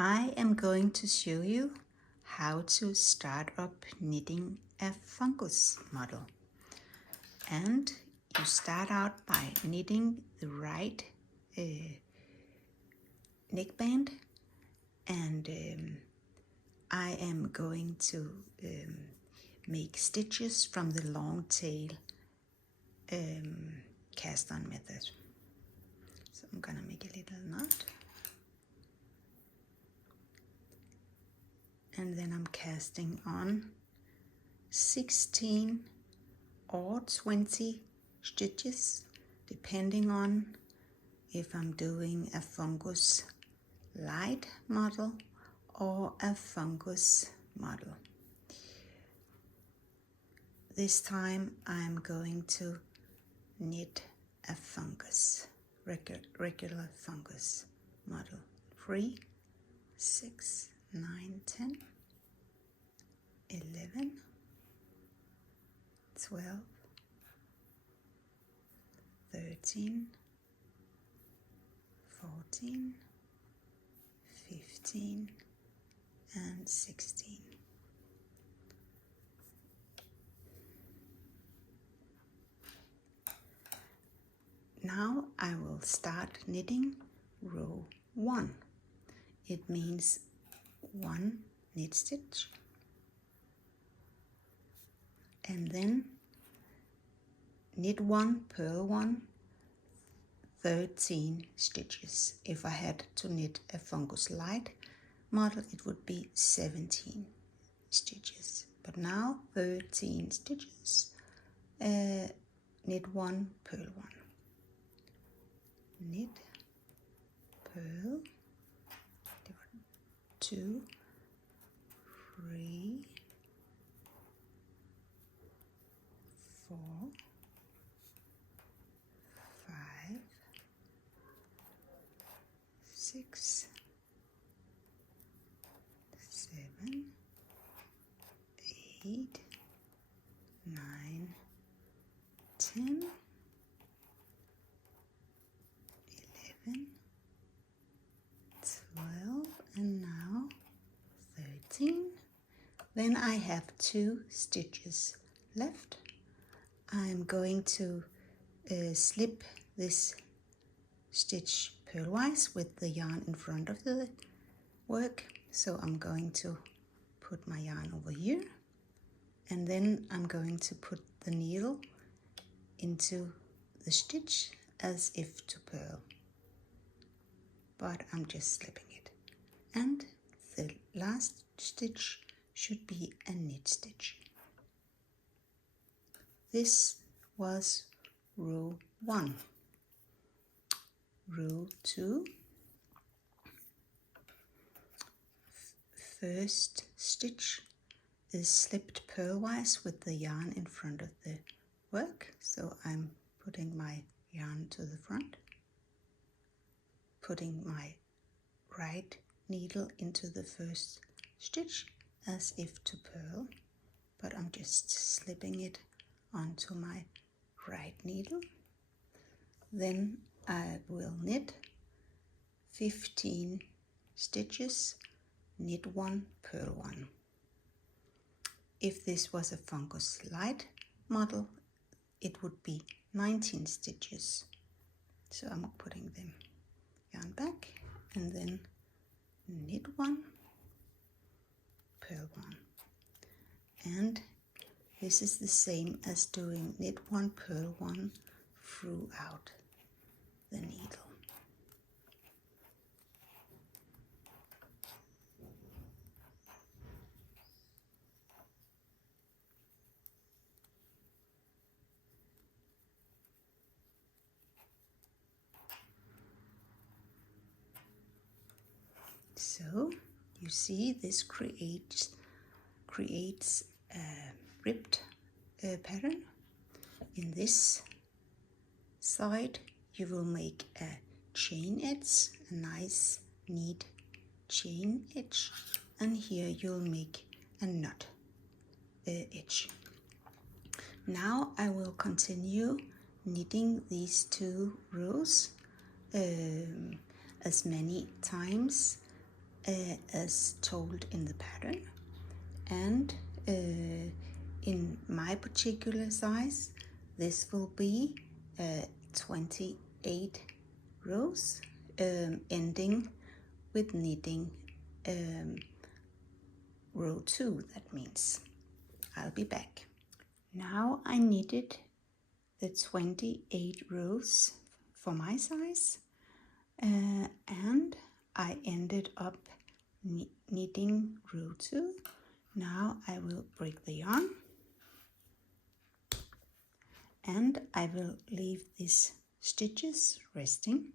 I am going to show you how to start up knitting a fungus model. And you start out by knitting the right neckband, and I am going to make stitches from the long tail cast on method. So I'm gonna make a little knot, and then I'm casting on 16 or 20 stitches, depending on if I'm doing a Fungus Light model or a Fungus model. This time I'm going to knit a fungus, regular fungus model. 3, 6, 9, 10, 11, 12, 13, 14, 15, and 16. Now I will start knitting row 1. It means 1 knit stitch, and then knit 1, purl 1, 13 stitches. If I had to knit a Fungus Light model, it would be 17 stitches, but now 13 stitches. Knit 1, purl 1, knit, purl, 2, 3, 4, 5, 6, 7, 8, 9, 10, 11, 12, and now 13. Then I have 2 stitches left. I'm going to slip this stitch purlwise with the yarn in front of the work. So I'm going to put my yarn over here, and then I'm going to put the needle into the stitch as if to purl, but I'm just slipping it. And the last stitch should be a knit stitch. This was row 1. Row 2, first stitch is slipped purlwise with the yarn in front of the work. So I'm putting my yarn to the front, putting my right needle into the first stitch as if to purl, but I'm just slipping it onto my right needle. Then I will knit 15 stitches, knit 1, purl 1. If this was a Fungus Light model, it would be 19 stitches. So I'm putting them yarn back, and then knit 1, purl 1. And this is the same as doing knit 1, purl 1 throughout the needle. So you see this creates a ribbed pattern. In this side you will make a chain edge, a nice neat chain edge, and here you'll make a knot edge. Now I will continue knitting these 2 rows as many times as told in the pattern, and in my particular size this will be 28 rows, ending with knitting row 2. That means I'll be back. Now I knitted the 28 rows for my size, and I ended up knitting row 2. Now I will break the yarn, and I will leave these stitches resting.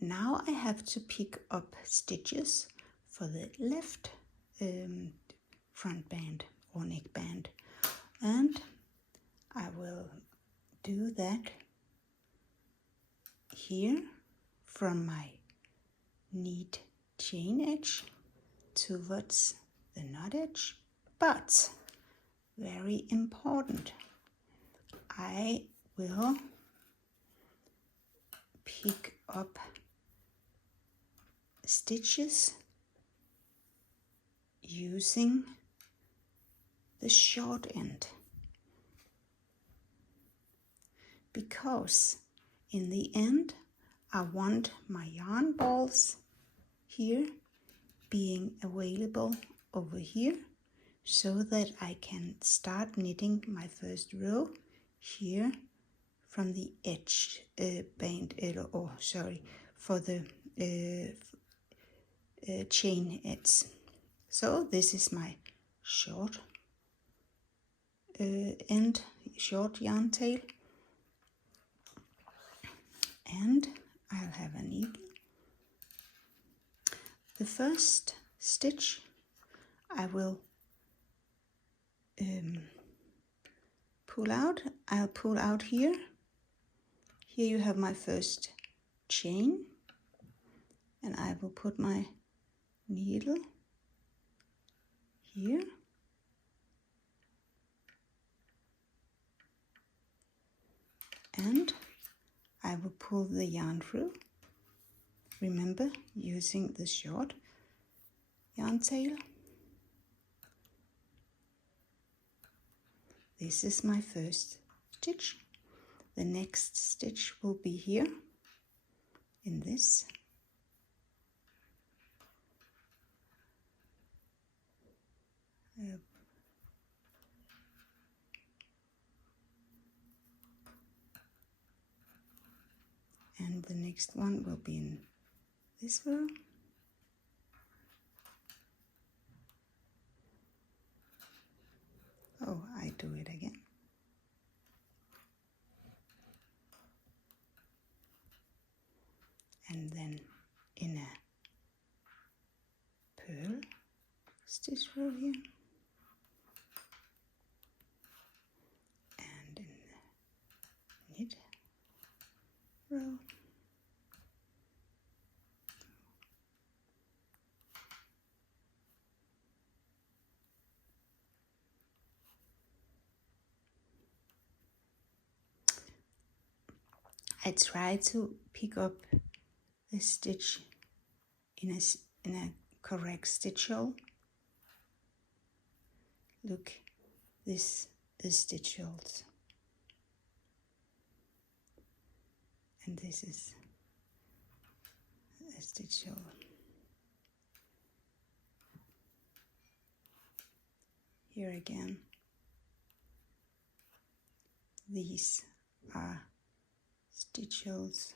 Now I have to pick up stitches for the left front band or neckband, and I will do that here from my knit chain edge towards the knot edge. But very important, I will pick up stitches using the short end, because in the end I want my yarn balls here being available over here, so that I can start knitting my first row here from the edge band, for the chain edge. So this is my short end, short yarn tail, and I'll have a needle. The first stitch I will pull out. I'll pull out here. Here you have my first chain, and I will put my needle here, and I will pull the yarn through. Remember, using the short yarn tail. This is my first stitch. The next stitch will be here in this. And the next one will be in this row. Oh, I do it again. And then in a purl stitch row here, and in the knit row. I try to pick up the stitch in a correct stitch hole. Look, this is stitch holes, and this is a stitch hole. Here again, these are stitch holes.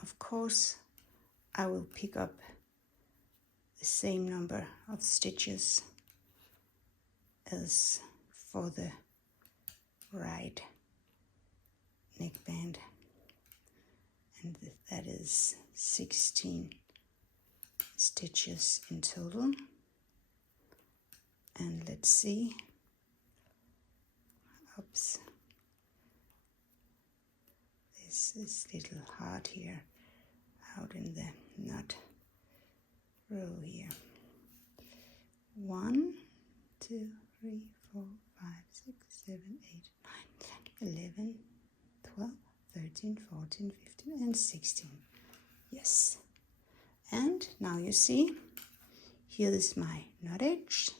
Of course, I will pick up the same number of stitches as for the right neckband, and that is 16 stitches in total. And let's see, oops, this little heart here out in the knot row here. 1, 2, 2, 3, 4, 5, 6, 7, 8, 9, 10, 11, 12, 13, 14, 15, and 16. Yes. And now you see, here is my knot edge,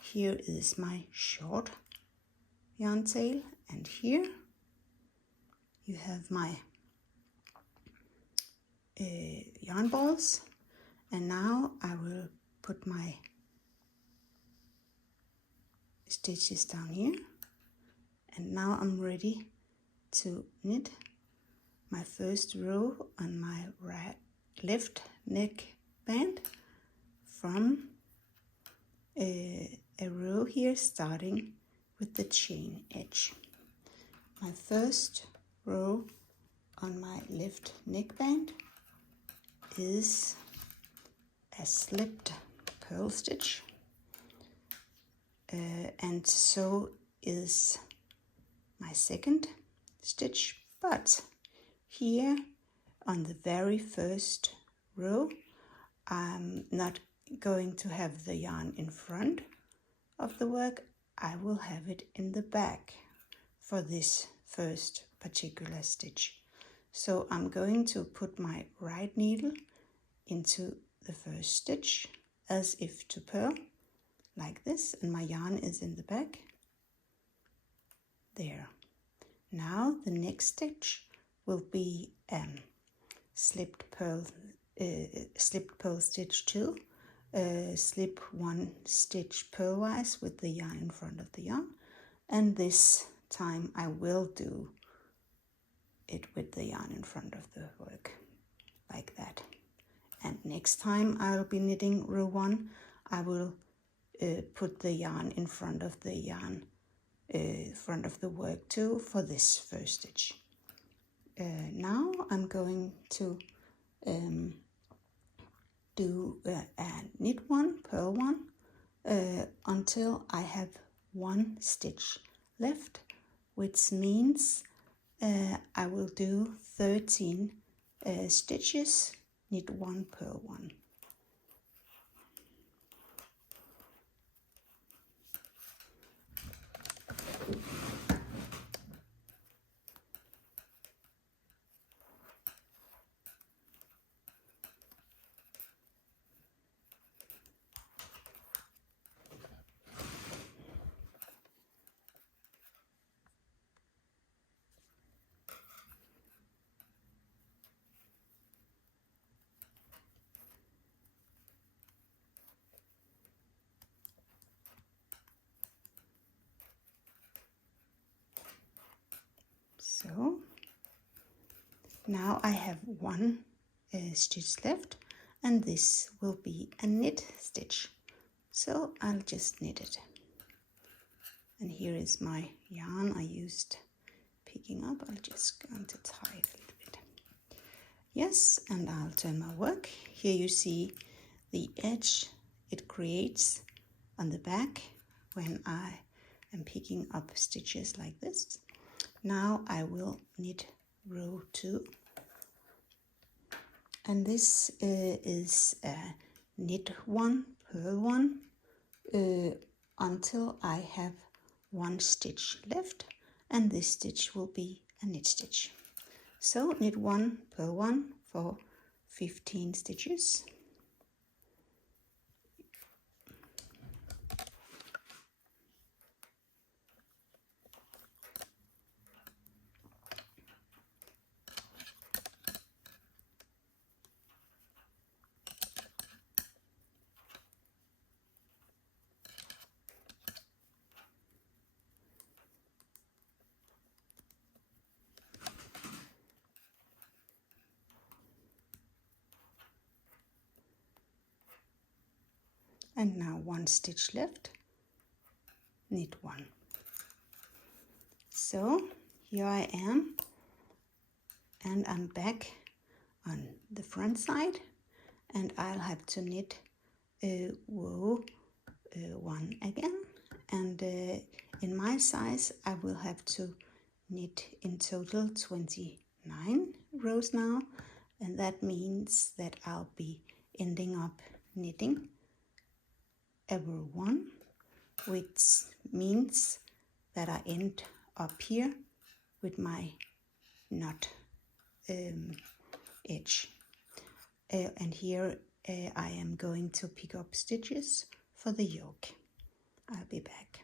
here is my short yarn tail, and here you have my yarn balls. And now I will put my stitches down here, and now I'm ready to knit my first row on my left neck band from a row here starting with the chain edge. My first row on my left neckband is a slipped purl stitch, and so is my second stitch, but here on the very first row I'm not going to have the yarn in front of the work. I will have it in the back for this first particular stitch. So I'm going to put my right needle into the first stitch as if to purl, like this, and my yarn is in the back. There. Now the next stitch will be slipped purl stitch 2, slip 1 stitch purlwise with the yarn in front of the yarn, and this time I will do it with the yarn in front of the work, like that. And next time I'll be knitting row 1, I will put the yarn in front of the yarn, front of the work too, for this first stitch. Now I'm going to do knit 1, purl 1 until I have 1 stitch left, which means I will do 13 stitches, knit 1, purl 1. So now I have 1 stitch left, and this will be a knit stitch. So I'll just knit it. And here is my yarn I used picking up. I'll just going to tie it a little bit. Yes, and I'll turn my work. Here you see the edge it creates on the back when I am picking up stitches like this. Now I will knit row 2, and this is a knit 1, purl 1 until I have 1 stitch left, and this stitch will be a knit stitch. So knit 1, purl 1 for 15 stitches. And now 1 stitch left, knit 1. So here I am, and I'm back on the front side, and I'll have to knit row 1 again, and in my size I will have to knit in total 29 rows now, and that means that I'll be ending up knitting a row 1, which means that I end up here with my knot edge. And here I am going to pick up stitches for the yoke. I'll be back.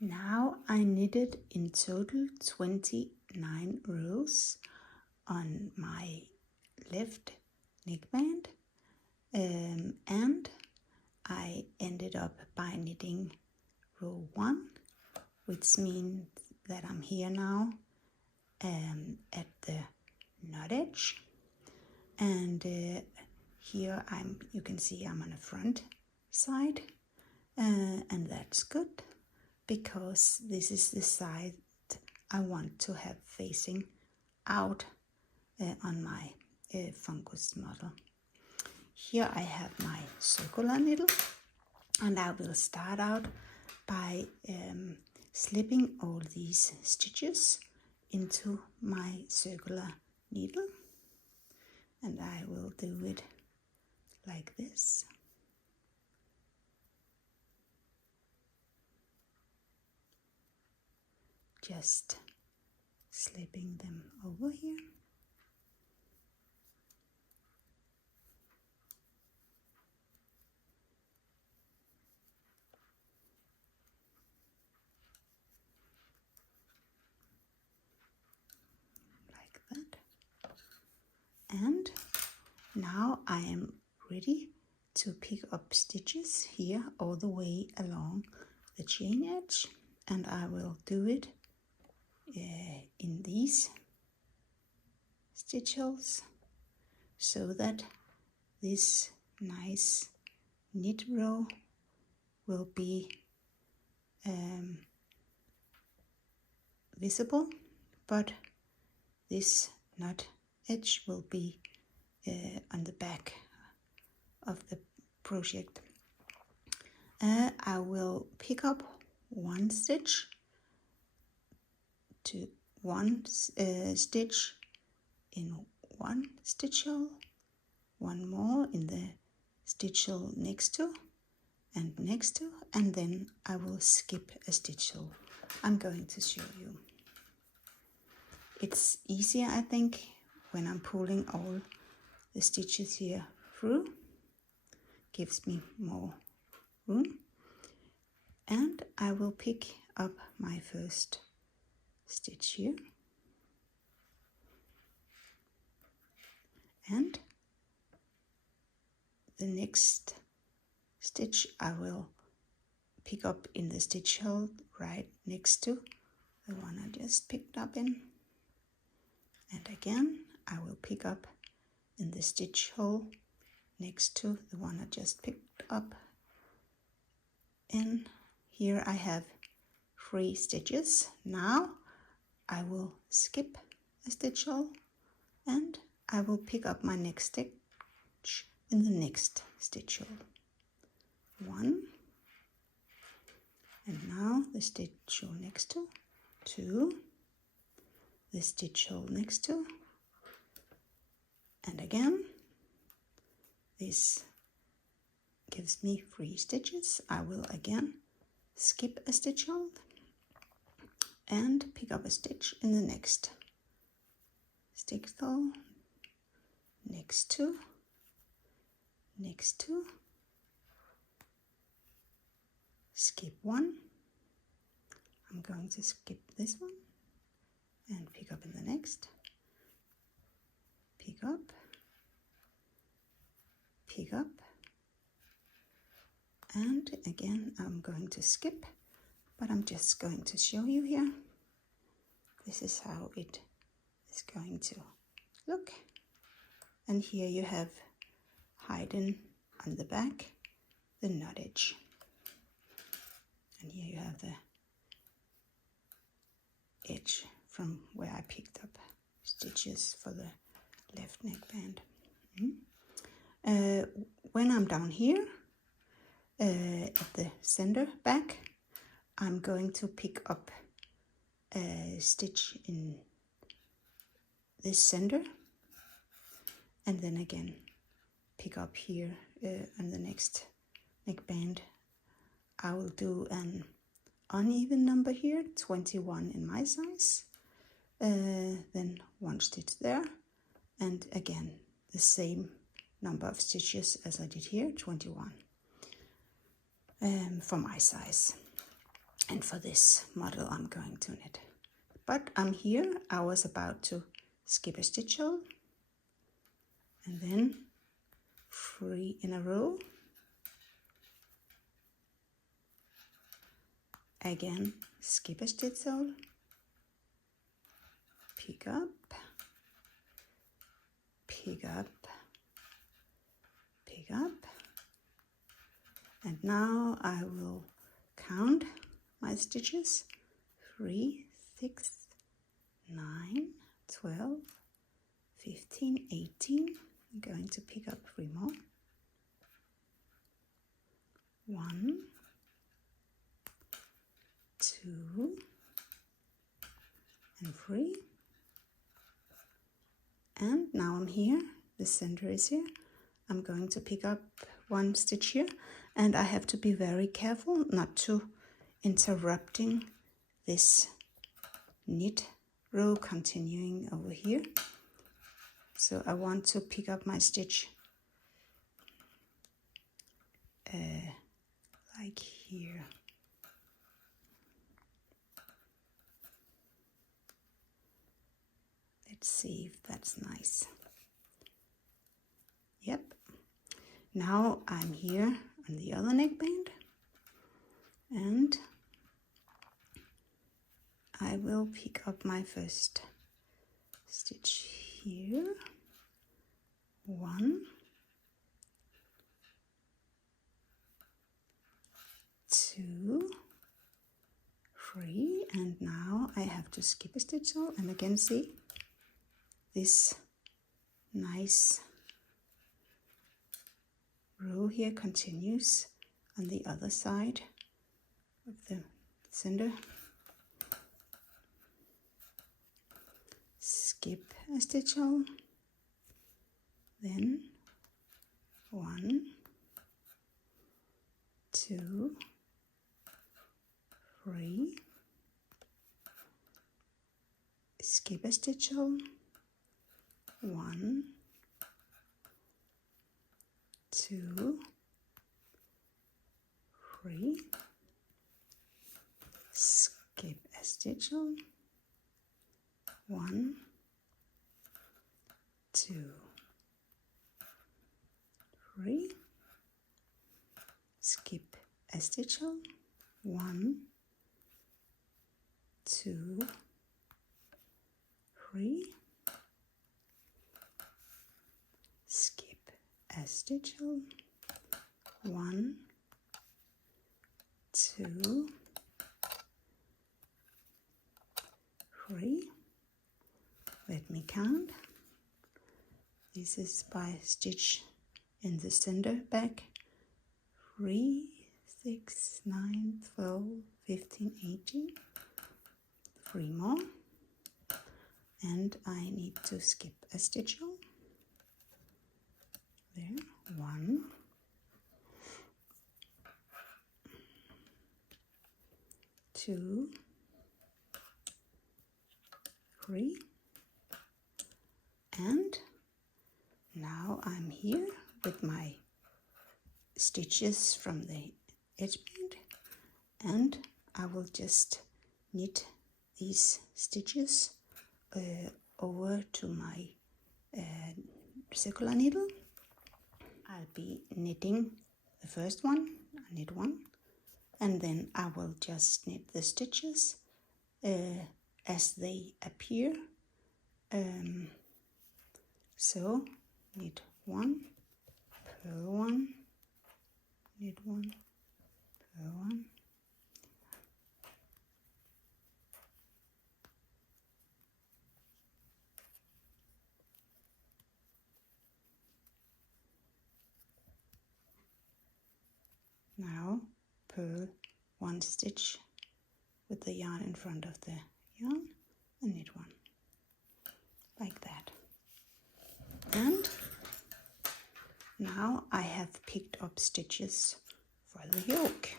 Now I knitted in total 29 rows on my left neckband, and I ended up by knitting row 1, which means that I'm here now at the knot edge, and here you can see I'm on the front side, and that's good because this is the side I want to have facing out on my Fungus model. Here I have my circular needle, and I will start out by slipping all these stitches into my circular needle, and I will do it like this. Just slipping them over here. Like that. And now I am ready to pick up stitches here all the way along the chain edge, and I will do it in these stitch holes so that this nice knit row will be visible, but this knot edge will be on the back of the project. I will pick up one stitch to one stitch in one stitch hole, one more in the stitch hole next to, and then I will skip a stitch hole. I'm going to show you. It's easier, I think, when I'm pulling all the stitches here through. Gives me more room. And I will pick up my first stitch here, and the next stitch I will pick up in the stitch hole right next to the one I just picked up in, and again I will pick up in the stitch hole next to the one I just picked up in. Here I have 3 stitches. Now I will skip a stitch hole, and I will pick up my next stitch in the next stitch hole. 1, and now the stitch hole next to, 2, the stitch hole next to, and again this gives me 3 stitches. I will again skip a stitch hole and pick up a stitch in the next stitch hole, next to, skip 1. I'm going to skip this one and pick up in the next, pick up, and again I'm going to skip, but I'm just going to show you here. This is how it is going to look, and here you have hidden on the back the knot edge, and here you have the edge from where I picked up stitches for the left neckband. When I'm down here at the center back, I'm going to pick up a stitch in this center, and then again pick up here on the next neckband I will do an uneven number here, 21 in my size, then 1 stitch there, and again the same number of stitches as I did here, 21 for my size. And for this model I'm going to knit. But I'm here, I was about to skip a stitch hole, and then 3 in a row, again skip a stitch hole, pick up, pick up, pick up, and now I will count my stitches: 3, 6, 9, 12, 15, 18. I'm going to pick up 3 more. 1, 2, and 3. And now I'm here, the center is here. I'm going to pick up 1 stitch here, and I have to be very careful not to interrupting this knit row continuing over here. So I want to pick up my stitch like here. Let's see if that's nice. Yep. Now I'm here on the other neckband, and I will pick up my first stitch here. 1, 2, 3, and now I have to skip a stitch hole, and again see this nice row here continues on the other side of the center. Skip a stitch hole, then 1, 2, 3, skip a stitch hole, 1, 2, 3, skip a stitch hole, 1, 2, 3, skip a stitch hole, 1, 2, 3, skip a stitch hole, 1, 2, 3. Let me count. This is by stitch in the center back. 3, 6, 9, 12, 15, 18. 3 more. And I need to skip a stitch hole. There, 1, 2, 3, and now I'm here with my stitches from the edge band, and I will just knit these stitches over to my circular needle. I'll be knitting the first one, I knit 1, and then I will just knit the stitches as they appear. So knit 1, purl 1, knit 1, purl 1. Now purl 1 stitch with the yarn in front of the yarn and knit 1 like that. And now I have picked up stitches for the yoke.